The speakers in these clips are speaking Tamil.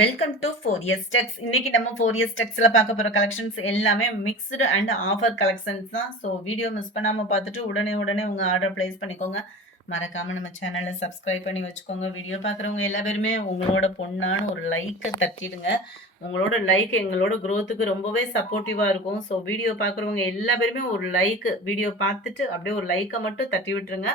Welcome to 4S Techs. இன்னைக்கு நம்ம 4S Techsல பார்க்க போற கலெக்ஷன்ஸ் எல்லாமே மிக்ஸ்டு அண்ட் ஆஃபர் கலெக்ஷன்ஸ் தான். ஸோ வீடியோ மிஸ் பண்ணாம பார்த்துட்டு உடனே உங்க ஆர்டர் பிளேஸ் பண்ணிக்கோங்க. மறக்காம நம்ம சேனலை சப்ஸ்கிரைப் பண்ணி வச்சுக்கோங்க. வீடியோ பார்க்குறவங்க எல்லா பேருமே உங்களோட பொண்ணான ஒரு லைக்கை தட்டிடுங்க. உங்களோட லைக் எங்களோட growthக்கு ரொம்பவே சப்போர்ட்டிவா இருக்கும். ஸோ வீடியோ பார்க்குறவங்க எல்லா பேருமே ஒரு லைக் வீடியோ பார்த்துட்டு அப்படியே ஒரு லைக்கை மட்டும் தட்டி விட்டுருங்க.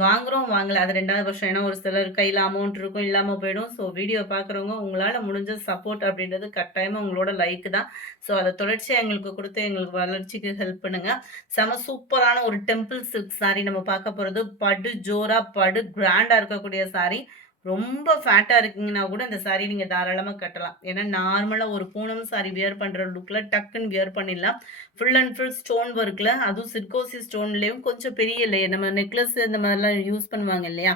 வாங்குறோம், வாங்கல. அது 2வது பட்சம். ஏன்னா, ஒரு சிலர் கையில அமௌண்ட் இருக்கும், இல்லாம போயிடும். ஸோ வீடியோ பார்க்குறவங்க உங்களால முடிஞ்ச சப்போர்ட் அப்படின்றது கட்டாயமா உங்களோட லைக் தான். ஸோ அத தொடர்ச்சியா எங்களுக்கு குடுத்து எங்களுக்கு வளர்ச்சிக்கு ஹெல்ப் பண்ணுங்க. செம சூப்பரான ஒரு டெம்பிள் சில்க் சாரி நம்ம பார்க்க போறது. படு ஜோரா, படு கிராண்டா இருக்கக்கூடிய சாரி. ரொம்ப ஃபேட்டா இருக்கீங்கன்னா கூட இந்த சாரி நீங்க தாராளமா கட்டலாம். ஏன்னா, நார்மலா ஒரு பூனம் சாரி வியர் பண்ற லுக்ல டக்குன்னு வியர் பண்ணிடலாம். ஃபுல் அண்ட் ஃபுல் ஸ்டோன் ஒர்க்ல, அதுவும் சிர்கோசி ஸ்டோன்லயும் கொஞ்சம் பெரிய நம்ம நெக்லஸ் இந்த மாதிரிலாம் யூஸ் பண்ணுவாங்க இல்லையா?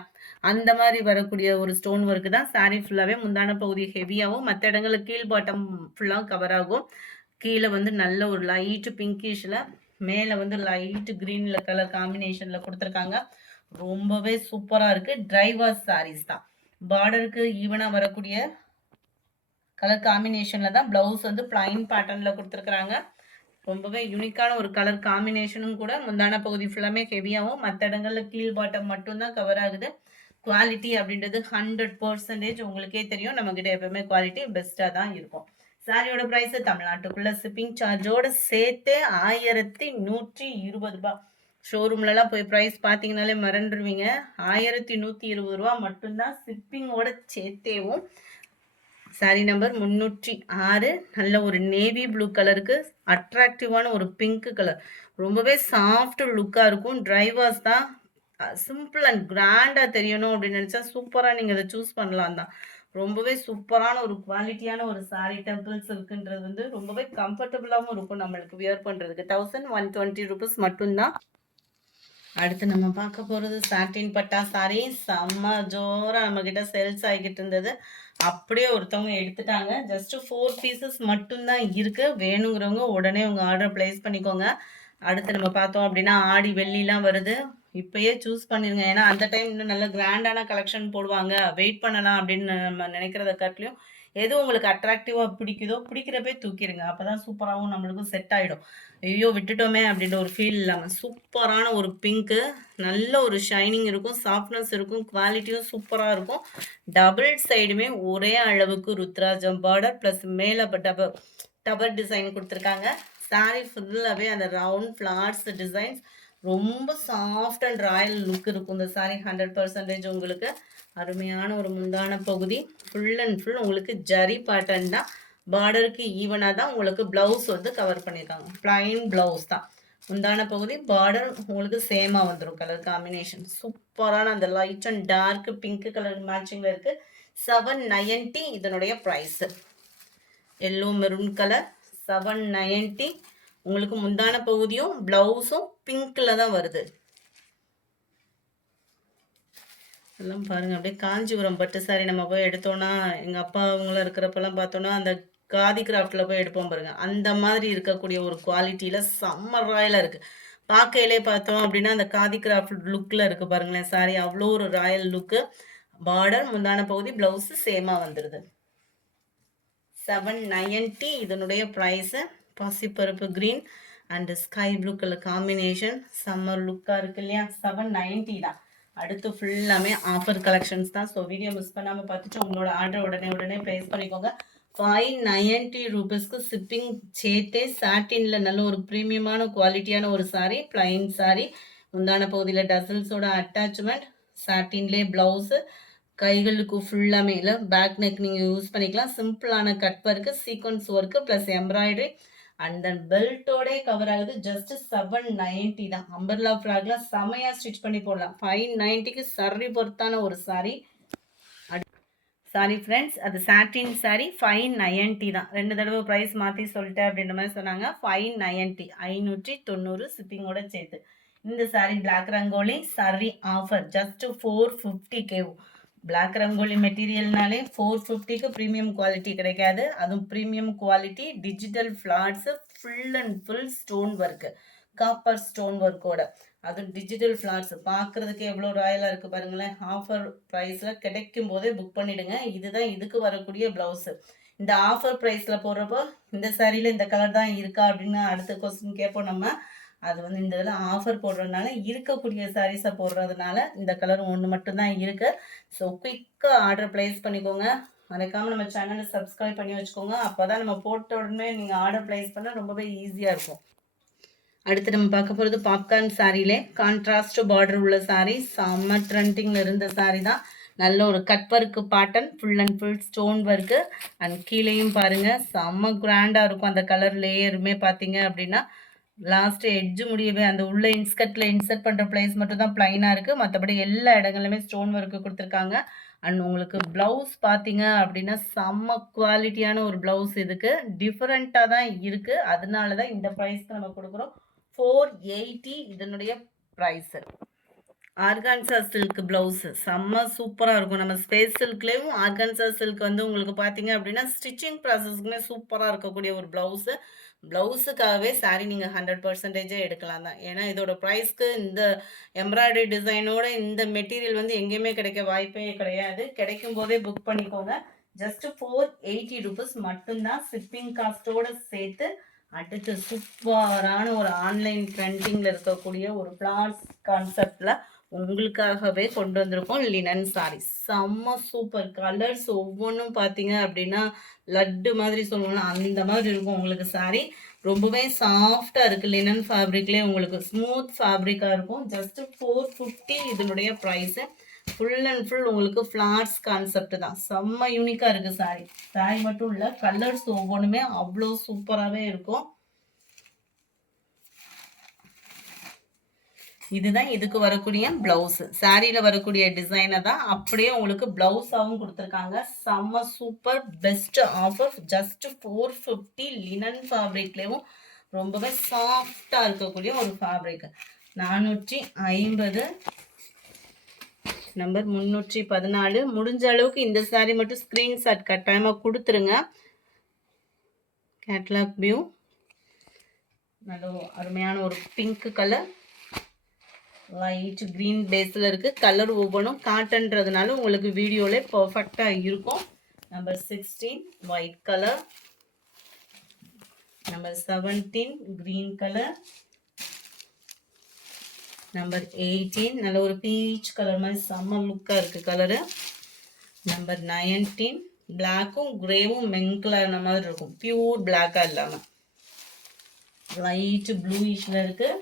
அந்த மாரி வரக்கூடிய ஒரு ஸ்டோன் ஒர்க் தான். சாரி ஃபுல்லாவே முந்தான பகுதி ஹெவியாவும், மத்த இடங்கள்ல கீழ் பாட்டம் ஃபுல்லா கவர் ஆகும். கீழ வந்து நல்ல ஒரு லைட் பிங்கிஷ்ல, மேல வந்து லைட் கிரீன்ல கலர் காம்பினேஷன்ல குடுத்துருக்காங்க. ரொம்பவே சூப்பரா இருக்கு. ட்ரை வாஷ் சாரீஸ் தான். பார்டருக்கு ஈவனா வரக்கூடிய கலர் காம்பினேஷன்ல தான் பிளவுஸ் வந்து பிளைன் பேட்டர்ன்ல கொடுத்துருக்காங்க. ரொம்பவே யூனிக்கான ஒரு கலர் காம்பினேஷனும் கூட. முந்தான பகுதி ஃபுல்லாமே ஹெவியாகவும், மற்ற இடங்கள்ல கீழ் பாட்டம் மட்டும்தான் கவர் ஆகுது. குவாலிட்டி அப்படின்றது 100% உங்களுக்கே தெரியும். நம்மகிட்ட எப்பவுமே குவாலிட்டி பெஸ்ட்டாக தான் இருக்கும். சாரியோட ப்ரைஸ் தமிழ்நாட்டுக்குள்ள ஷிப்பிங் சார்ஜோட சேர்த்தே 1120 ரூபாய். ஷோரூம்லலாம் போய் ப்ரைஸ் பார்த்தீங்கனாலே மறந்துடுவீங்க. 1120 ரூபா மட்டும்தான் ஷிப்பிங்கோட சேர்த்தேவும். Sorry number 306. நல்ல ஒரு நேவி ப்ளூ கலருக்கு அட்ராக்டிவான ஒரு பிங்க் கலர். ரொம்பவே சாஃப்ட் லுக்காக இருக்கும். ட்ரை வாஷ் தான். சிம்பிள் அண்ட் கிராண்டாக தெரியணும் அப்படின்னு நினச்சா சூப்பராக நீங்கள் இதை சூஸ் பண்ணலாம் தான். ரொம்பவே சூப்பரான ஒரு குவாலிட்டியான ஒரு சாரி டெம்பிள்ஸ் இருக்குன்றது வந்து ரொம்பவே கம்ஃபர்டபுளாகவும் இருக்கும் நம்மளுக்கு வியர் பண்ணுறதுக்கு. 1120 ருபீஸ் மட்டும்தான். அடுத்து நம்ம பார்க்க போகிறது சாட்டின் பட்டா சாரி. செம்ம ஜோராக நம்மக்கிட்ட சேல்ஸ் ஆகிக்கிட்டு இருந்தது. அப்படியே ஒருத்தவங்க எடுத்துட்டாங்க. ஜஸ்ட் 4 பீசஸ் மட்டும்தான் இருக்கு. வேணுங்கிறவங்க உடனே உங்கள் ஆர்டர் பிளேஸ் பண்ணிக்கோங்க. அடுத்து நம்ம பார்த்தோம் அப்படின்னா ஆடி வெள்ளிலாம் வருது. இப்பயே சூஸ் பண்ணிருங்க. ஏன்னா அந்த டைம் இன்னும் நல்ல கிராண்டான கலெக்ஷன் போடுவாங்க. வெயிட் பண்ணலாம் அப்படின்னு நம்ம நினைக்கிறத காட்டிலும் எது உங்களுக்கு அட்ராக்டிவாக பிடிக்குதோ பிடிக்கிறப்பே தூக்கிடுங்க. அப்போ தான் சூப்பராகவும் நம்மளுக்கும் செட் ஆகிடும். ஐயோ விட்டுட்டோமே அப்படின்ற ஒரு ஃபீல் இல்லாமல் சூப்பரான ஒரு பிங்க்கு. நல்ல ஒரு ஷைனிங் இருக்கும், சாஃப்ட்னஸ் இருக்கும், குவாலிட்டியும் சூப்பராக இருக்கும். டபுள் சைடுமே ஒரே அளவுக்கு ருத்ராஜம் பார்டர் ப்ளஸ் மேலே டபர் டிசைன் கொடுத்துருக்காங்க. சாரி ஃபுல்லாகவே அந்த ரவுண்ட் ஃப்ளார்ஸ் டிசைன்ஸ் ரொம்ப சாஃப்ட் அண்ட் ராயல் லுக் இருக்கும். இந்த சாரி 100% உங்களுக்கு அருமையான ஒரு முந்தான பகுதி. ஃபுல் அண்ட் ஃபுல் உங்களுக்கு ஜரி பேட்டர்ன் தான். பார்டருக்கு ஈவனாக தான் உங்களுக்கு ப்ளவுஸ் வந்து கவர் பண்ணியிருக்காங்க. பிளைன் ப்ளவுஸ் தான். முந்தான பகுதி பார்டர் உங்களுக்கு சேமாக வந்துடும். கலர் காம்பினேஷன் சூப்பரான அந்த light and dark pink colour மேட்சிங்கில் இருக்குது. 790 இதனுடைய ப்ரைஸு. Yellow maroon colour 790. உங்களுக்கு முந்தான பகுதியும் ப்ளவுஸும் பிங்க்கில் தான் வருது. எல்லாம் பாருங்கள். அப்படியே காஞ்சிபுரம் பட்டு சாரி நம்ம போய் எடுத்தோன்னா, எங்கள் அப்பா அவங்களாம் இருக்கிறப்பெல்லாம் பார்த்தோன்னா அந்த காதி கிராஃப்டில் போய் எடுப்போம் பாருங்கள். அந்த மாதிரி இருக்கக்கூடிய ஒரு குவாலிட்டியில் செம்ம ராயலாக இருக்குது. பார்க்கையிலே பார்த்தோம் அப்படின்னா அந்த காதி கிராஃப்ட் லுக்கில் இருக்குது பாருங்களேன் சாரி. அவ்வளோ ஒரு ராயல் லுக்கு. பார்டர் முந்தான பகுதி ப்ளவுஸு சேமாக வந்துடுது. 790 இதனுடைய ப்ரைஸு. பாசிப்பருப்பு green and sky blue colour combination summer லுக்காக இருக்குது இல்லையா? 790 தான். அடுத்து ஃபுல்லாமே ஆஃபர் கலெக்ஷன்ஸ் தான். ஸோ வீடியோ மிஸ் பண்ணாமல் பார்த்துட்டு உங்களோட ஆர்டர் உடனே ப்ளேஸ் பண்ணிக்கோங்க. 590 ருபீஸ்க்கு ஷிப்பிங் சேர்த்தே சாட்டினில் நல்ல ஒரு ப்ரீமியமான குவாலிட்டியான ஒரு சாரி. Plain sorry. முந்தான பகுதியில் டசல்ஸோட அட்டாச்மெண்ட். சாட்டின்லேயே ப்ளவுஸு. கைகளுக்கு ஃபுல்லாமே இல்லை பேக் நெக் நீங்கள் யூஸ் பண்ணிக்கலாம். சிம்பிளான cut work, sequins work plus embroidery and then பெல்ட்டோடே கவர் ஆகுது. ஜஸ்ட் 790 தான். அம்பர்லா ஃப்ராக்லாம் செமையாக ஸ்டிச் பண்ணி போடலாம். 590க்கு சரி பொறுத்தான ஒரு சாரி. சாரி ஃப்ரெண்ட்ஸ், அது சாட்டின் சாரி 590 தான். 2 தடவை ப்ரைஸ் மாற்றி சொல்லிட்டேன் அப்படின்ற மாதிரி சொன்னாங்க. 590 590 ஷிப்பிங்கோட சேர்த்து. இந்த sari black rangoli sari offer just 450 கேவும். பிளாக் ரங்கோலி மெட்டீரியல்னாலே 450க்கு ப்ரீமியம் குவாலிட்டி கிடைக்காது. அதுவும் premium quality digital flats full and full stone work, copper stone ஒர்க்கோட அதுவும் டிஜிட்டல் ஃப்ளார்ஸ் பார்க்குறதுக்கு எவ்வளோ ராயலாக இருக்குது பாருங்களேன். ஆஃபர் ப்ரைஸில் கிடைக்கும் போதே புக் பண்ணிவிடுங்க. இதுதான் இதுக்கு வரக்கூடிய ப்ளவுஸு. இந்த ஆஃபர் ப்ரைஸில் போடுறப்போ இந்த சாரியில் இந்த கலர் தான் இருக்கா அப்படின்னு அடுத்த கொஸ்டின் கேட்போம் நம்ம. அது வந்து இந்த இதில் ஆஃபர் போடுறதுனால இருக்கக்கூடிய சாரீஸை போடுறதுனால இந்த கலர் ஒன்று மட்டும்தான் இருக்குது. ஸோ குயிக்காக ஆர்டர் ப்ளேஸ் பண்ணிக்கோங்க. மறக்காமல் நம்ம சேனலை சப்ஸ்கிரைப் பண்ணி வச்சுக்கோங்க. அப்போ தான் நம்ம போட்ட உடனே நீங்கள் ஆர்டர் ப்ளேஸ் பண்ண ரொம்பவே ஈஸியாக இருக்கும். அடுத்து நம்ம பார்க்க போகிறது பாப்கார்ன் சாரிலே கான்ட்ராஸ்ட் பார்டர் உள்ள சாரீ. செம்ம ட்ரெண்டிங்கில் இருந்த சாரீ தான். நல்ல ஒரு cut work pattern, full and full stone work. And கீழேயும் பாருங்கள் செம்ம கிராண்டாக இருக்கும். அந்த கலர் லேயருமே பார்த்தீங்க அப்படின்னா லாஸ்ட் எட்ஜு முடியவே அந்த உள்ள இன்ஸ்கர்ட்டில் இன்சர்ட் பண்ணுற பிளேஸ் மட்டும் தான் ப்ளைனாக இருக்குது. மற்றபடி எல்லா இடங்களுமே ஸ்டோன் ஒர்க்கு கொடுத்துருக்காங்க. அண்ட் உங்களுக்கு ப்ளவுஸ் பார்த்தீங்க அப்படின்னா செம்ம குவாலிட்டியான ஒரு ப்ளவுஸ். இதுக்கு டிஃப்ரெண்ட்டாக தான் இருக்குது. அதனால தான் இந்த ப்ரைஸ்க்கு நம்ம கொடுக்குறோம். 480 இதனுடைய ப்ரைஸு. ஆர்கான்சா சில்க் ப்ளவுஸு செம்ம சூப்பராக இருக்கும். நம்ம ஸ்பேஸ் சில்க்லேயும் ஆர்கான்சா சில்க் வந்து உங்களுக்கு பார்த்தீங்க அப்படின்னா ஸ்டிச்சிங் ப்ராசஸ்க்குமே சூப்பராக இருக்கக்கூடிய ஒரு ப்ளவுஸு. ப்ளவுஸுக்காகவே சாரீ நீங்கள் 100% எடுக்கலாம் தான். ஏன்னா இதோட ப்ரைஸ்க்கு இந்த எம்ப்ராய்டரி டிசைனோட இந்த மெட்டீரியல் வந்து எங்கேயுமே கிடைக்க வாய்ப்பே கிடையாது. கிடைக்கும் போதே புக் பண்ணிக்கோங்க. ஜஸ்ட் 480 ருபீஸ் மட்டும்தான் ஷிப்பிங் காஸ்ட்டோடு சேர்த்து. அடுத்து சூப்பரான ஒரு ஆன்லைன் ட்ரெண்டிங்கில் இருக்கக்கூடிய ஒரு ஃப்ளார்ஸ் கான்செப்டில் உங்களுக்காகவே கொண்டு வந்திருக்கோம் லினன் சாரீஸ். செம்ம சூப்பர் கலர்ஸ் ஒவ்வொன்றும் பார்த்தீங்க அப்படின்னா லட்டு மாதிரி சொல்லுவோம்னா அந்த மாதிரி இருக்கும் உங்களுக்கு சாரீ. ரொம்பவே சாஃப்டாக இருக்குது. லினன் ஃபேப்ரிக்லேயே உங்களுக்கு ஸ்மூத் ஃபேப்ரிக்காக இருக்கும். ஜஸ்ட்டு 450 இதனுடைய ப்ரைஸு. ஃபுல் அண்ட் ஃபுல் உங்களுக்கு ஃப்ளார்ஸ் கான்செப்ட் தான். செம்ம யூனிக்காக இருக்குது சாரீ. சாரீ மட்டும் இல்லை, கலர்ஸ் ஒவ்வொன்றுமே அவ்வளோ சூப்பராகவே இருக்கும். இதுதான் இதுக்கு வரக்கூடிய ப்ளவுஸு. சாரியில் வரக்கூடிய டிசைனை தான் அப்படியே உங்களுக்கு ப்ளவுஸாகவும் கொடுத்துருக்காங்க. செம்ம super best offer. Just 450 linen ஃபேப்ரிக்லேயும் ரொம்பவே சாஃப்டாக இருக்கக்கூடிய ஒரு ஃபேப்ரிக். 450 நம்பர் 314. முடிஞ்ச அளவுக்கு இந்த சாரீ மட்டும் ஸ்க்ரீன்ஷாட் கட்டாயமாக கொடுத்துருங்க. கேட்லாக் வியூ நல்ல அருமையான ஒரு பிங்க் கலர், லைட் க்ரீன் பேஸில் இருக்குது. கலர் ஒவ்வொன்றும் காட்டன்றதுனால உங்களுக்கு வீடியோவில் பர்ஃபெக்டாக இருக்கும். Number 16 white colour, number 17 green colour, number 18 நல்ல ஒரு பீச் கலர் மாதிரி செம்ம லுக்காக இருக்குது கலரு. நம்பர் 19 பிளாக்கும் கிரேவும் மெங்கிளான மாதிரி இருக்கும், பியூர் பிளாக்காக இல்லாமல் லைட் ப்ளூயிஷில் இருக்குது.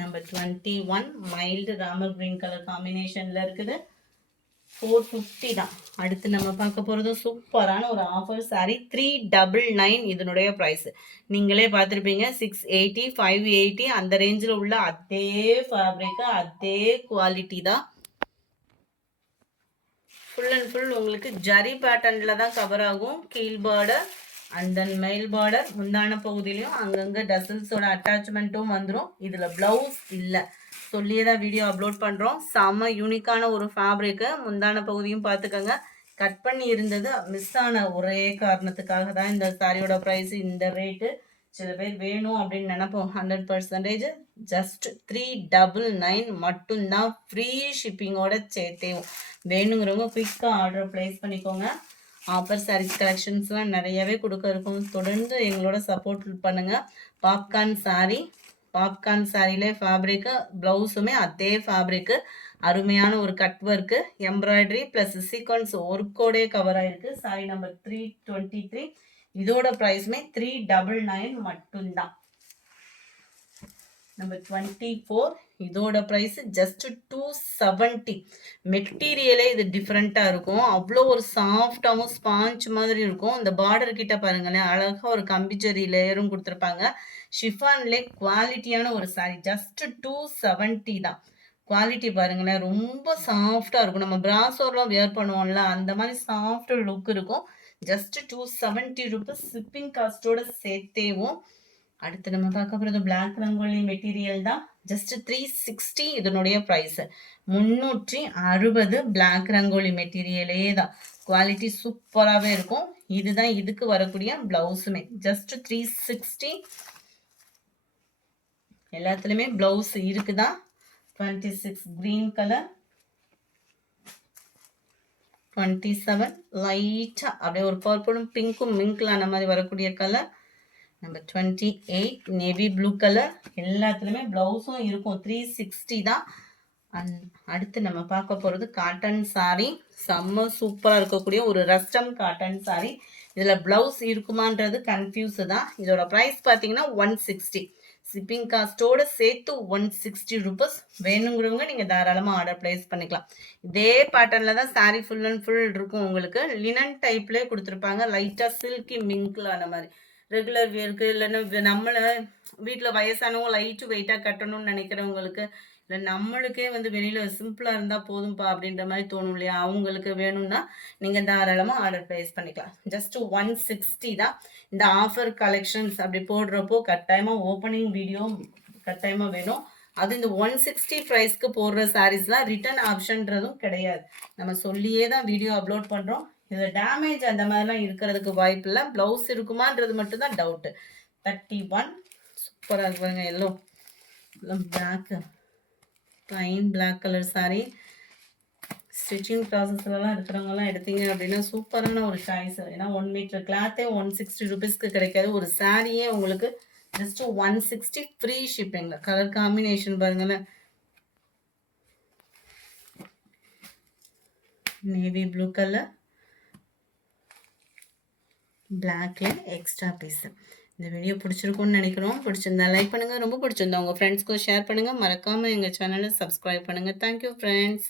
Number 21 mild Ramar green colour காம்பினேஷனில் இருக்குது. 450 தான். அடுத்து நம்ம பார்க்க போகிறது சூப்பரான ஒரு ஆஃபர் சாரீ. 399 இதனுடைய ப்ரைஸ். நீங்களே பார்த்துருப்பீங்க. 680 580 அந்த ரேஞ்சில் உள்ள அதே ஃபேப்ரிக்கு அதே குவாலிட்டி தான். ஃபுல் அண்ட் ஃபுல் உங்களுக்கு ஜரி பேட்டர்னில் தான் கவர் ஆகும். கீழ் பார்டர் அண்ட் தென் மேல் பார்டர். முந்தான பகுதியிலையும் அங்கங்கே டசல்ஸோட அட்டாச்மெண்ட்டும் வந்துடும். இதில் ப்ளவுஸ் இல்லை, சொல்லியே தான் வீடியோ அப்லோட் பண்ணுறோம். செம்ம யூனிக்கான ஒரு ஃபேப்ரிக்கு. முந்தான பகுதியும் பார்த்துக்கோங்க. கட் பண்ணி இருந்தது மிஸ் ஆன ஒரே காரணத்துக்காக தான் இந்த சாரியோட ப்ரைஸ் இந்த ரேட்டு. சில பேர் வேணும் அப்படின்னு நினைப்போம். 100% ஜஸ்ட் 399 மட்டும்தான், ஃப்ரீ ஷிப்பிங்கோட சேர்த்தேவும். வேணுங்கிறவங்க குயிக்காக ஆர்டர் ப்ளேஸ் பண்ணிக்கோங்க. ஆஃபர் சாரீஸ் கலெக்ஷன்ஸ்லாம் நிறையவே கொடுக்க இருக்கும். தொடர்ந்து எங்களோட சப்போர்ட் பண்ணுங்கள். பாப்கார்ன் சாரீ, பாப்கார்ன் சாரியிலே ஃபேப்ரிக்கு, ப்ளவுஸுமே அதே ஃபேப்ரிக்கு. அருமையான ஒரு cut work, embroidery plus sequins ஒர்க்கோடே கவர் ஆகிருக்கு. சாரி நம்பர் 323. இதோட ப்ரைஸுமே 399 மட்டும்தான். நம்பர் 24 இதோட ப்ரைஸ் ஜஸ்ட் 270. மெட்டீரியலே இது டிஃப்ரெண்ட்டாக இருக்கும். அவ்வளோ ஒரு சாஃப்டாகவும் ஸ்பாஞ்ச் மாதிரி இருக்கும். இந்த பார்டர் கிட்ட பாருங்களேன், அழகாக ஒரு கம்பிச்சரி லேயரும் கொடுத்துருப்பாங்க. ஷிஃபான்லே குவாலிட்டியான ஒரு சாரீ. ஜஸ்ட் 270 தான். குவாலிட்டி பாருங்களேன், ரொம்ப சாஃப்டாக இருக்கும். நம்ம பிராசோர்லாம் வியர் பண்ணுவோம்ல, அந்த மாதிரி சாஃப்ட் லுக் இருக்கும். ஜஸ்ட் 270 ருபீஸ் ஷிப்பிங் காஸ்ட்டோட சேர்த்தேவும். அடுத்து நம்ம பார்க்க போகிறது பிளாக் ரங்கோலி மெட்டீரியல் தான். ஜஸ்ட் 360 இதனுடைய ப்ரைஸு. 360 பிளாக் ரங்கோலி மெட்டீரியலே தான். குவாலிட்டி சூப்பராகவே இருக்கும். இதுதான் இதுக்கு வரக்கூடிய ப்ளவுஸுமே. ஜஸ்ட் 360. எல்லாத்துலேயுமே ப்ளவுஸ் இருக்குதா. 26 green கலர், 27 லைட்டாக அப்படியே ஒரு பர்பிளும் பிங்க்கும் மிங்கிள் ஆன மாதிரி வரக்கூடிய colour. Number 28 navy blue colour. எல்லாத்துலேயுமே ப்ளவுஸும் இருக்கும். 360 தான். அடுத்து நம்ம பார்க்க போகிறது காட்டன் சாரீ. செம்ம சூப்பராக இருக்கக்கூடிய ஒரு ரஸ்டம் காட்டன் சாரீ. இதில் ப்ளவுஸ் இருக்குமான்றது கன்ஃபியூஸு தான். இதோட ப்ரைஸ் பார்த்தீங்கன்னா 160. ஷிப்பிங் காஸ்ட்டோடு சேர்த்து 160 ருபீஸ். வேணுங்கிறவங்க நீங்கள் தாராளமாக ஆர்டர் ப்ளேஸ் பண்ணிக்கலாம். இதே பேட்டர்னில் தான் சாரீ ஃபுல் அண்ட் ஃபுல் இருக்கும். உங்களுக்கு லினன் டைப்லேயே கொடுத்துருப்பாங்க. லைட்டாக சில்கி மிங்கிள் ஆன மாதிரி ரெகுலர் வியருக்கு, இல்லைன்னா நம்மளை வீட்டில் வயசானவங்க லைட்டு வெயிட்டாக கட்டணும்னு நினைக்கிறவங்களுக்கு, இல்லை நம்மளுக்கே வந்து வெளியில் சிம்பிளாக இருந்தால் போதும்ப்பா அப்படின்ற மாதிரி தோணும் இல்லையா, அவங்களுக்கு வேணும்னா நீங்கள் தாராளமாக ஆர்டர் ப்ளேஸ் பண்ணிக்கலாம். ஜஸ்ட் 160 தான். இந்த ஆஃபர் கலெக்ஷன்ஸ் அப்படி போடுறப்போ கட்டாயமாக ஓப்பனிங் வீடியோ கட்டாயமாக வேணும். அது இந்த 160 ப்ரைஸ்க்கு போடுற சாரீஸ்லாம் ரிட்டர்ன் ஆப்ஷன்றதும் கிடையாது. நம்ம சொல்லியே தான் வீடியோ அப்லோட் பண்ணுறோம். இதில் டேமேஜ் அந்த மாதிரிலாம் இருக்கிறதுக்கு வாய்ப்பு இல்லை. ப்ளவுஸ் இருக்குமான்றது மட்டும்தான் டவுட்டு. 31 சூப்பராக இருக்குங்க. Yellow black, plain black colour sari. Stitching ப்ராசஸ்லாம் இருக்கிறவங்கலாம் எடுத்தீங்க அப்படின்னா சூப்பரான ஒரு சாய்ஸ். ஏன்னா 1 மீட்டர் கிளாத்தே 160 ருபீஸ்க்கு கிடைக்காது. ஒரு சாரியே உங்களுக்கு ஜஸ்ட் 160 ஃப்ரீ ஷிப்பிங்ல. கலர் காம்பினேஷன் பாருங்களேன். நேவி ப்ளூ கலர், பிளாக்ல எக்ஸ்ட்ரா பீஸ். இந்த வீடியோ பிடிச்சிருக்கும்னு நினைக்கிறோம். பிடிச்சிருந்தா லைக் பண்ணுங்கள். ரொம்ப பிடிச்சிருந்தா உங்கள் ஃப்ரெண்ட்ஸ்க்கும் ஷேர் பண்ணுங்கள். மறக்காமல் எங்கள் சேனலை சப்ஸ்கிரைப் பண்ணுங்கள். Thank you friends.